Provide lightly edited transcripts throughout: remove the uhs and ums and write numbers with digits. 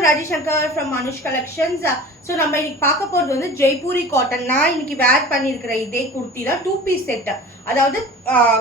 I'm Raji Shankar from Manush Collections. So நம்ம இன்னைக்கு பார்க்க போறது வந்து ஜெய்ப்பூரி காட்டன். நான் இன்னைக்கு வேர் பண்ணியிருக்கிற இதே குர்த்தி தான் 2 பீஸ் செட். அதாவது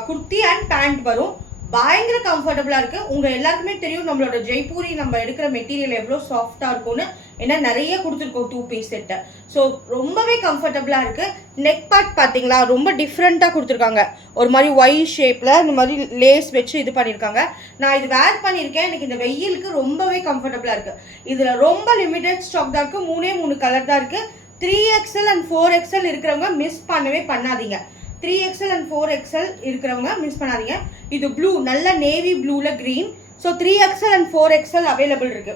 குர்த்தி அண்ட் பேண்ட் வரும். பயங்கர கம்ஃபர்டபுளா இருக்கு. உங்க எல்லாருக்குமே தெரியும் நம்மளோட ஜெய்ப்பூரி நம்ம எடுக்கிற மெட்டீரியல் எவ்வளவு சாஃப்டா இருக்கும்னு. ஏன்னா நிறைய கொடுத்துருக்கோம் 2 பீஸ் செட். ஸோ ரொம்பவே கம்ஃபர்டபுளா இருக்கு. நெக் பார்ட் பார்த்தீங்களா ரொம்ப டிஃப்ரெண்ட்டாக கொடுத்துருக்காங்க. ஒரு மாதிரி ஒய் ஷேப்ல இந்த மாதிரி லேஸ் வச்சு இது பண்ணியிருக்காங்க. நான் இது வேர் பண்ணியிருக்கேன். எனக்கு இந்த வெயிலுக்கு ரொம்பவே கம்ஃபர்டபுளா இருக்கு. இதுல ரொம்ப லிமிடெட் ஸ்டாக் தான் இருக்கு. 3 கலர் தான் இருக்கு. 3XL and 4XL இருக்கிறவங்க மிஸ் பண்ணவே பண்ணாதீங்க. 3XL and 4XL இருக்கிறவங்க மிஸ் பண்ணாதீங்க. இது ப்ளூ, நல்ல நேவி ப்ளூல green. So 3XL and 4XL available இருக்கு.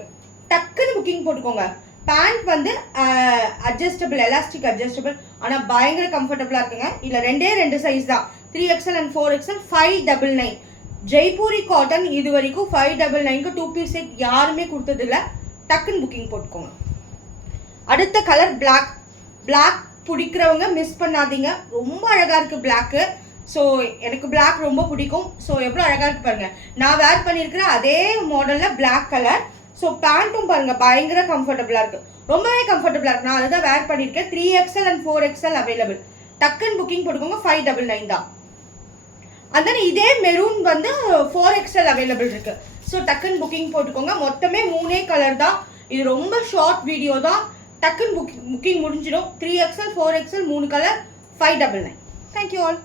டக்குன்னு புக்கிங் போட்டுக்கோங்க. பேண்ட் வந்து அட்ஜஸ்டபிள், எலாஸ்டிக் அட்ஜஸ்டபிள், ஆனால் பயங்கர கம்ஃபர்டபுளாக இருக்குங்க. இல்லை 2 சைஸ் தான், 3XL and 4XL. 599 Jaipuri cotton. இது வரைக்கும் 599க்கு 2 பீஸ் செட் யாருமே கொடுத்ததில்ல. டக்குன்னு புக்கிங் போட்டுக்கோங்க. அடுத்த கலர் பிளாக். பிளாக் பிடிக்கிறவங்க மிஸ் பண்ணாதீங்க. ரொம்ப அழகாக இருக்குது பிளாக்கு. ஸோ எனக்கு பிளாக் ரொம்ப பிடிக்கும். ஸோ எவ்வளோ அழகாக இருக்கு பாருங்க. நான் வேர் பண்ணியிருக்கிற அதே மாடலில் பிளாக் கலர். ஸோ பேண்ட்டும் பாருங்கள் பயங்கர கம்ஃபர்டபுளாக இருக்குது. ரொம்பவே கம்ஃபர்டபுளாக இருக்குது. நான் அதை தான் வேர் பண்ணியிருக்கேன். 3XL and 4XL available. டக்குன்னு புக்கிங் போட்டுக்கோங்க. 599 தான். and then இதே மெரூன் வந்து 4XL அவைலபிள் இருக்குது. ஸோ டக்குன்னு புக்கிங் போட்டுக்கோங்க. மொத்தமே 3 கலர் தான். இது ரொம்ப ஷார்ட் வீடியோ தான். டக்குன்னு புக்கிங் முடிஞ்சிடும். 3XL 4XL 3 colour 599. Thank you all.